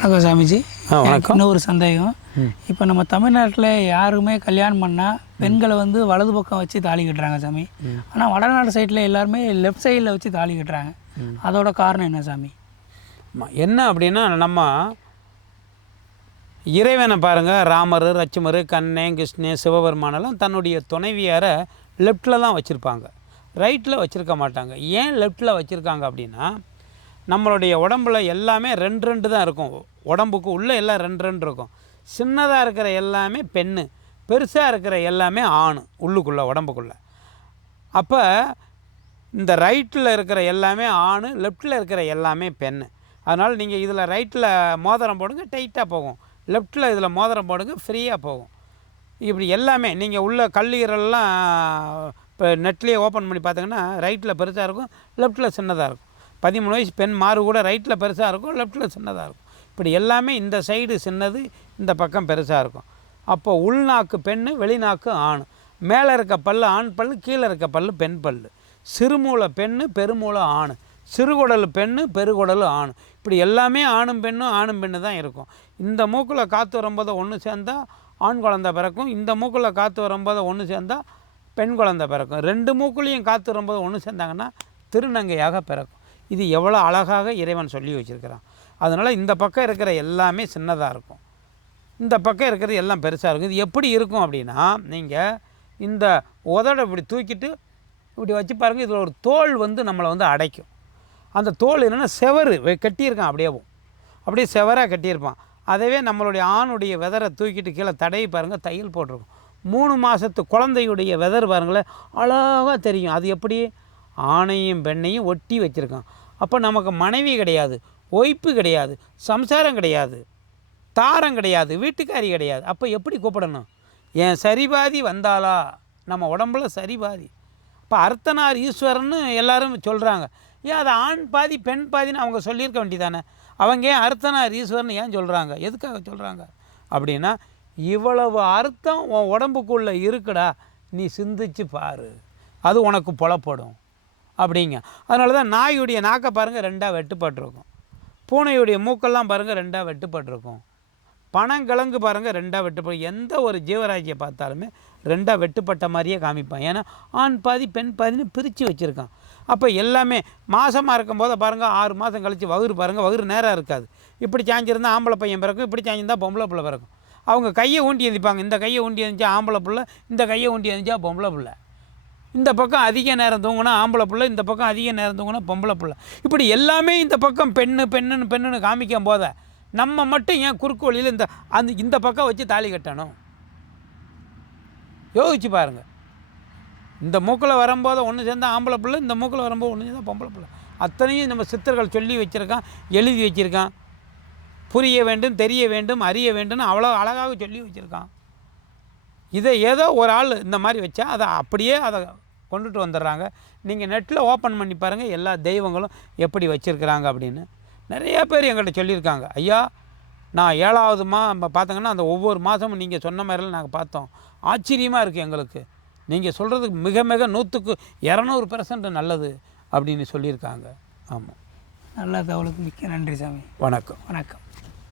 வணக்கம் சாமிஜி. வணக்கம். இன்னொரு சந்தேகம். இப்போ நம்ம தமிழ்நாட்டில் யாருமே கல்யாணம் பண்ணால் பெண்களை வந்து வலது பக்கம் வச்சு தாலி கட்டுறாங்க சாமி. ஆனால் வடநாடு சைடில் எல்லாருமே லெஃப்ட் சைடில் வச்சு தாலி கட்டுறாங்க. அதோட காரணம் என்ன சாமி? என்ன அப்படின்னா, நம்ம இறைவனை பாருங்கள், ராமர், லட்சுமர், கண்ணன், கிருஷ்ணன், சிவபெருமானெல்லாம் தன்னுடைய துணைவியாரை லெஃப்டில் தான் வச்சுருப்பாங்க, ரைட்டில் வச்சுருக்க மாட்டாங்க. ஏன் லெஃப்டில் வச்சுருக்காங்க அப்படின்னா, நம்மளுடைய உடம்புல எல்லாமே ரெண்டு ரெண்டு தான் இருக்கும். உடம்புக்கு உள்ளே எல்லாம் ரெண்டு ரெண்டு இருக்கும். சின்னதாக இருக்கிற எல்லாமே பெண்ணு, பெருசாக இருக்கிற எல்லாமே ஆண் உள்ளுக்குள்ளே உடம்புக்குள்ளே. அப்போ இந்த ரைட்டில் இருக்கிற எல்லாமே ஆண், லெஃப்டில் இருக்கிற எல்லாமே பெண்ணு. அதனால் நீங்கள் இதில் ரைட்டில் மோதிரம் போடுங்க, டைட்டாக போகும். லெஃப்டில் இதில் மோதிரம் போடுங்க, ஃப்ரீயாக போகும். இப்படி எல்லாமே நீங்கள் உள்ள கல்லீரல்லாம் இப்போ நெட்லேயே ஓப்பன் பண்ணி பார்த்தீங்கன்னா ரைட்டில் பெருசாக இருக்கும், லெஃப்டில் சின்னதாக இருக்கும். 13 வயசு பெண் மாறு கூட ரைட்டில் பெருசாக இருக்கும், லெஃப்ட்டில் சின்னதாக இருக்கும். இப்படி எல்லாமே இந்த சைடு சின்னது, இந்த பக்கம் பெருசாக இருக்கும். அப்போ உள்நாக்கு பெண்ணு, வெளிநாக்கு ஆண். மேலே இருக்க பல்லு ஆண் பல்லு, கீழே இருக்க பல்லு பெண் பல்லு. சிறுமூளை பெண்ணு, பெருமூளை ஆண். சிறுகுடல் பெண்ணு, பெருகுடல் ஆண். இப்படி எல்லாமே ஆணும் பெண்ணும் ஆணும் பெண்ணு தான் இருக்கும். இந்த மூக்கில் காற்று வரும்போது ஒன்று சேர்ந்தால் ஆண் குழந்தை பிறக்கும், இந்த மூக்கில் காற்று வரும்போது ஒன்று சேர்ந்தால் பெண் குழந்தை பிறக்கும். ரெண்டு மூக்குலேயும் காற்று வரும்போது ஒன்று சேர்ந்தாங்கன்னா திருநங்கையாக பிறக்கும். இது எவ்வளோ அழகாக இறைவன் சொல்லி வச்சுருக்கிறான். அதனால் இந்த பக்கம் இருக்கிற எல்லாமே சின்னதாக இருக்கும், இந்த பக்கம் இருக்கிறது எல்லாம் பெருசாக இருக்கும். இது எப்படி இருக்கும் அப்படின்னா, நீங்கள் இந்த உதடை இப்படி தூக்கிட்டு இப்படி வச்சு பாருங்கள், இதில் ஒரு தோல் வந்து நம்மளை வந்து அடைக்கும். அந்த தோல் என்னென்னா செவரு கட்டியிருக்கான், அப்படியே செவராக கட்டியிருப்பான். அதவே நம்மளுடைய ஆணுடைய வெதரை தூக்கிட்டு கீழே தடவி பாருங்கள், தையல் போட்டிருக்கும். 3 மாதத்து குழந்தையுடைய வெதர் பாருங்களேன், அழகாக தெரியும். அது எப்படி ஆணையும் பெண்ணையும் ஒட்டி வச்சுருக்கான். அப்போ நமக்கு மனைவி கிடையாது, ஒய்ப்பு கிடையாது, சம்சாரம் கிடையாது, தாரம் கிடையாது, வீட்டுக்காரி கிடையாது. அப்போ எப்படி கூப்பிடணும்? என் சரிபாதி வந்தாளா? நம்ம உடம்புல சரிபாதி. இப்போ அர்த்தனார் ஈஸ்வரன்னு எல்லாரும் சொல்கிறாங்க. ஏன் அதை ஆண் பாதி பெண் பாதின்னு அவங்க சொல்லியிருக்க வேண்டியதானே? அவங்க ஏன் அர்த்தனார் ஈஸ்வரன் ஏன் சொல்கிறாங்க? எதுக்காக சொல்கிறாங்க அப்படின்னா, இவ்வளவு அர்த்தம் உன் உடம்புக்குள்ளே இருக்குடா, நீ சிந்திச்சு பாரு, அது உனக்கு புலப்படும் அப்படிங்க. அதனால தான் நாயுடைய நாக்கை பாருங்கள், 2ஆக வெட்டுப்பட்டிருக்கும். பூனையுடைய மூக்கெல்லாம் பாருங்கள், 2ஆக வெட்டுப்பட்டிருக்கும். பனங்கிழங்கு பாருங்கள், 2ஆக வெட்டுப்படும். எந்த ஒரு ஜீவராசியை பார்த்தாலுமே 2ஆக வெட்டுப்பட்ட மாதிரியே காமிப்பான். ஏன்னா ஆண் பாதி பெண் பாதின்னு பிரித்து வச்சுருக்கான். அப்போ எல்லாமே மாதமாக இருக்கும்போது பாருங்கள், 6 மாதம் கழித்து வகுறு பாருங்கள், வகுறு நேராக இருக்காது. இப்படி சாஞ்சிருந்தால் ஆம்பளை பையன் பிறக்கும், இப்படி சாஞ்சிருந்தால் பொம்பளை பிள்ளை பிறக்கும். அவங்க கையை ஊண்டி எழுந்திப்பாங்க. இந்த கையை ஊண்டி எழுந்திச்சா ஆம்பளை பிள்ளை, இந்த கையை ஊண்டி எழுந்திச்சா பொம்பளை பிள்ளை. இந்த பக்கம் அதிக நேரம் தூங்கினா ஆம்பளை பிள்ளை, இந்த பக்கம் அதிக நேரம் தூங்கினா பொம்பளை பிள்ளை. இப்படி எல்லாமே இந்த பக்கம் பெண்ணுன்னு காமிக்கும் போத நம்ம மட்டும் ஏன் குறுக்கு வழியில் இந்த பக்கம் வச்சு தாலி கட்டணும்? யோசிச்சு பாருங்கள். இந்த மூக்கில் வரும்போது ஒன்று சேர்ந்தால் ஆம்பளை பிள்ளை, இந்த மூக்கில் வரும்போது ஒன்று சேர்ந்தால் பொம்பளை பிள்ளை. அத்தனையும் நம்ம சித்தர்கள் சொல்லி வச்சுருக்கான், எழுதி வச்சுருக்கான். புரிய வேண்டும், தெரிய வேண்டும், அறிய வேண்டும்னு அவ்வளோ அழகாக சொல்லி வச்சுருக்கான். இதை ஏதோ ஒரு ஆள் இந்த மாதிரி வச்சா அதை அப்படியே அதை கொண்டுட்டு வந்துடுறாங்க. நீங்கள் நெட்டில் ஓப்பன் பண்ணி பாருங்கள், எல்லா தெய்வங்களும் எப்படி வச்சுருக்குறாங்க அப்படின்னு. நிறையா பேர் எங்கள்கிட்ட சொல்லியிருக்காங்க. ஐயா, நான் 7வது பார்த்தீங்கன்னா அந்த ஒவ்வொரு மாதமும் நீங்கள் சொன்ன மாதிரிலாம் நாங்கள் பார்த்தோம். ஆச்சரியமாக இருக்குது எங்களுக்கு. நீங்கள் சொல்கிறதுக்கு மிக மிக 100க்கு 200% நல்லது அப்படின்னு சொல்லியிருக்காங்க. ஆமாம். நல்ல தகவலுக்கு மிக்க நன்றி சாமி. வணக்கம். வணக்கம்.